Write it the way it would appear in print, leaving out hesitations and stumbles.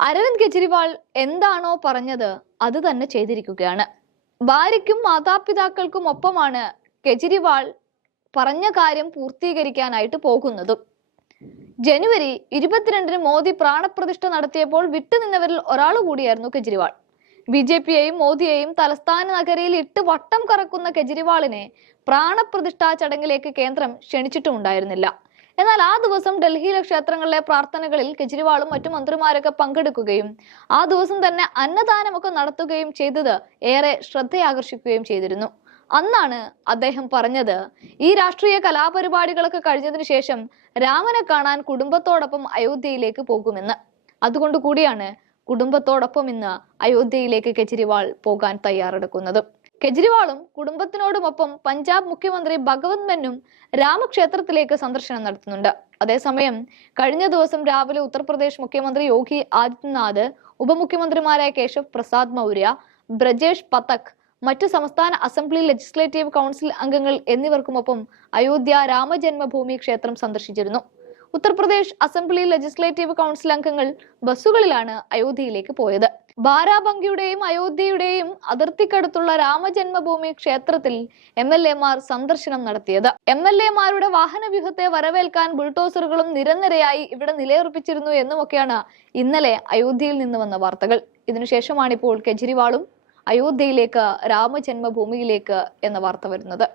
അരവിന്ദ് കെജ്രിവാൾ എന്താണോ പറഞ്ഞത് അത് തന്നെ ചെയ്തിരിക്കുകയാണ്. ഭാര്യയ്ക്കും മാതാപിതാക്കൾക്കും ഒപ്പമാണ് കെജ്രിവാൾ പറഞ്ഞ കാര്യം പൂർത്തീകരിക്കാനായിട്ട് പോകുന്നതും. ജനുവരി 22-ന് മോദി പ്രാണപ്രതിഷ്ഠ നടത്തിയപ്പോൾ വിട്ടുനിന്നവരിൽ ഒരാൾ കൂടിയായിരുന്നു കെജ്രിവാൾ. ബിജെപിയെയും മോദിയെയും തലസ്ഥാന നഗരിയിൽ ഇട്ട് വട്ടം കറക്കുന്ന കെജ്രിവാളിനെ പ്രാണപ്രതിഷ്ഠാ ചടങ്ങിലേക്ക് കേന്ദ്രം ക്ഷണിച്ചിട്ടുമുണ്ടായിരുന്നില്ല. എന്നാൽ ആ ദിവസം ഡൽഹിയിലെ ക്ഷേത്രങ്ങളിലെ പ്രാർത്ഥനകളിൽ കെജ്രിവാളും മറ്റു മന്ത്രിമാരൊക്കെ പങ്കെടുക്കുകയും ആ ദിവസം തന്നെ അന്നദാനമൊക്കെ നടത്തുകയും ചെയ്തത് ഏറെ ശ്രദ്ധയാകർഷിക്കുകയും ചെയ്തിരുന്നു. അന്നാണ് അദ്ദേഹം പറഞ്ഞത്, ഈ രാഷ്ട്രീയ കലാപരിപാടികളൊക്കെ കഴിഞ്ഞതിന് ശേഷം രാമനെ കാണാൻ കുടുംബത്തോടൊപ്പം അയോധ്യയിലേക്ക് പോകുമെന്ന്. അതുകൊണ്ട് കൂടിയാണ് കുടുംബത്തോടൊപ്പം ഇന്ന് അയോധ്യയിലേക്ക് കെജ്രിവാൾ പോകാൻ തയ്യാറെടുക്കുന്നത്. കെജ്രിവാളും കുടുംബത്തിനോടുമൊപ്പം പഞ്ചാബ് മുഖ്യമന്ത്രി ഭഗവത് മന്നും രാമക്ഷേത്രത്തിലേക്ക് സന്ദർശനം നടത്തുന്നുണ്ട്. അതേസമയം കഴിഞ്ഞ ദിവസം രാവിലെ ഉത്തർപ്രദേശ് മുഖ്യമന്ത്രി യോഗി ആദിത്യനാഥ്, ഉപമുഖ്യമന്ത്രിമാരായ കേശവ് പ്രസാദ് മൗര്യ, ബ്രജേഷ് പതക്, മറ്റു സംസ്ഥാന അസംബ്ലി ലെജിസ്ലേറ്റീവ് കൗൺസിൽ അംഗങ്ങൾ എന്നിവർക്കുമൊപ്പം അയോധ്യ രാമജന്മഭൂമി ക്ഷേത്രം സന്ദർശിച്ചിരുന്നു. ഉത്തർപ്രദേശ് അസംബ്ലി ലെജിസ്ലേറ്റീവ് കൗൺസിൽ അംഗങ്ങൾ ബസ്സുകളിലാണ് അയോധ്യയിലേക്ക് പോയത്. ബാരാബങ്കിയുടെയും അയോധ്യയുടെയും അതിർത്തിക്കടുത്തുള്ള രാമജന്മഭൂമി ക്ഷേത്രത്തിൽ MLA-മാർ സന്ദർശനം നടത്തിയത്. MLA-മാരുടെ വാഹനവ്യൂഹത്തെ വരവേൽക്കാൻ ബുൾഡോസറുകളും നിരനിരയായി ഇവിടെ നിലയുറപ്പിച്ചിരുന്നു എന്നുമൊക്കെയാണ് ഇന്നലെ അയോധ്യയിൽ നിന്ന് വന്ന വാർത്തകൾ. ഇതിനുശേഷമാണിപ്പോൾ കെജ്രിവാളും അയോധ്യയിലേക്ക് രാമജന്മഭൂമിയിലേക്ക് എന്ന വാർത്ത വരുന്നത്.